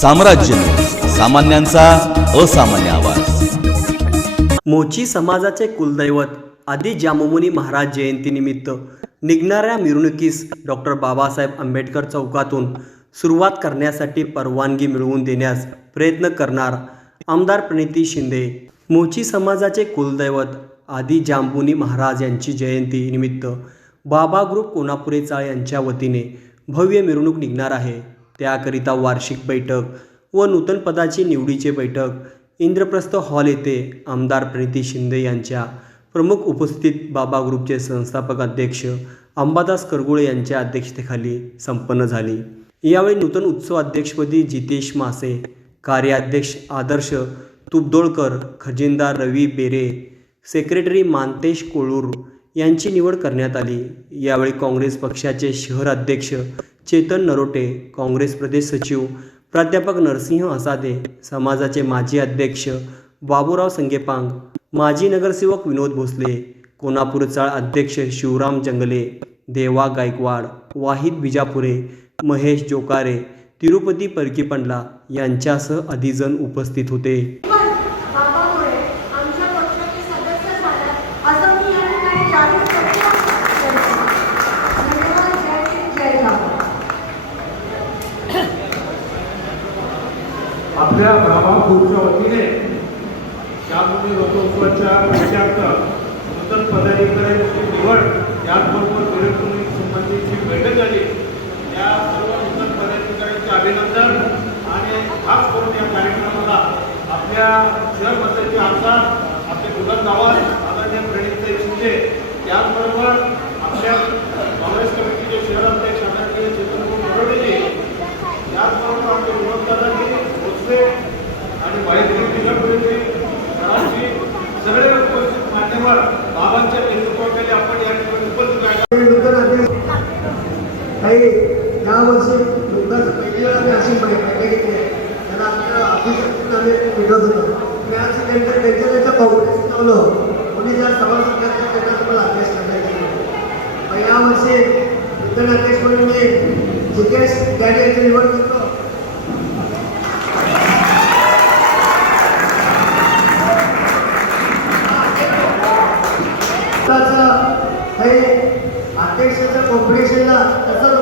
साम्राज्य, सामान्यांचा असामान्य आवाज। मोची समाजाचे कुलदैवत आदि जाममुनी महाराज जयंतीनिमित्त निघणाऱ्या मिरवणुकीस डॉक्टर बाबासाहेब आंबेडकर चौकातून सुरुवात करण्यासाठी परवानगी मिळवून देण्यास प्रयत्न करणार आमदार प्रणिती शिंदे। मोची समाजाचे कुलदैवत आदि जाममुनी महाराज यांची जयंती निमित्त बाबा ग्रुप कोणापुरे चाळ यांच्या वतीने भव्य मिरवणूक निघणार आहे। त्याकरिता वार्षिक बैठक व नूतन पदाची निवडीचे बैठक इंद्रप्रस्थ हॉल येथे आमदार प्रणिती शिंदे यांच्या प्रमुख उपस्थितीत बाबा ग्रुपचे संस्थापक अध्यक्ष अंबादास करगुळे यांच्या अध्यक्षतेखाली संपन्न झाली। यावेळी नूतन उत्सव अध्यक्षपदी जितेश मासे, कार्याध्यक्ष आदर्श तुपदोळकर, खजिनदार रवी बेरे, सेक्रेटरी मानतेश कोळूर यांची निवड करण्यात आली। यावेळी काँग्रेस पक्षाचे शहर अध्यक्ष चेतन नरोटे, काँग्रेस प्रदेश सचिव प्राध्यापक नरसिंह असादे, समाजाचे माजी अध्यक्ष बाबूराव संगेपांग, माजी नगरसेवक विनोद भोसले, कोणापूर चाळ अध्यक्ष शिवराम जंगले, देवा गायकवाड, वाहिद बिजापुरे, महेश जोकारे, तिरुपती परकीपंडला यांच्यासह अधिजन उपस्थित होते। आपल्या बाबा ग्रुपच्या वतीने जाममुनी रथोत्सवाच्या विषयार्थ नूतन पदाधिकाऱ्यांची निवड त्याचबरोबर मिरवणुकी संबंधीची बैठक झाली। या सर्व नूतन पदाधिकाऱ्यांचे अभिनंदन आणि खास करून या कार्यक्रमाला आपल्या शहर मंत्र्याचे आमदार आपले बुलंद आवाज आदरणीय प्रणिती शिंदे, त्याचबरोबर आपल्या काँग्रेस कमिटीचे शहर अध्यक्ष आदरणीय चेतन नरोटे, त्याचबरोबर आपले विनोददादाजी आणि सगळे उपस्थित मान्यवर बाबांच्या नेतृत्वाखाली आपण या ठिकाणी उपस्थित आहे। काही यावर्षी नुकताच पहिली वेळा मी अशी बैठक घेतली आहे, त्यांना आपल्या ऑफिसातून आम्ही भेटत होतो। मी आज त्यांच्या काँग्रेस लावलं कोणी जर सभासद करतात त्यांना तुम्हाला अध्यक्ष करता येईल। यावर्षी नूतन अध्यक्ष म्हणून मी जितेश गॅडे यांची निवड करतो। हे अध्यक्षाच्या कॉम्पिटिशनला तसं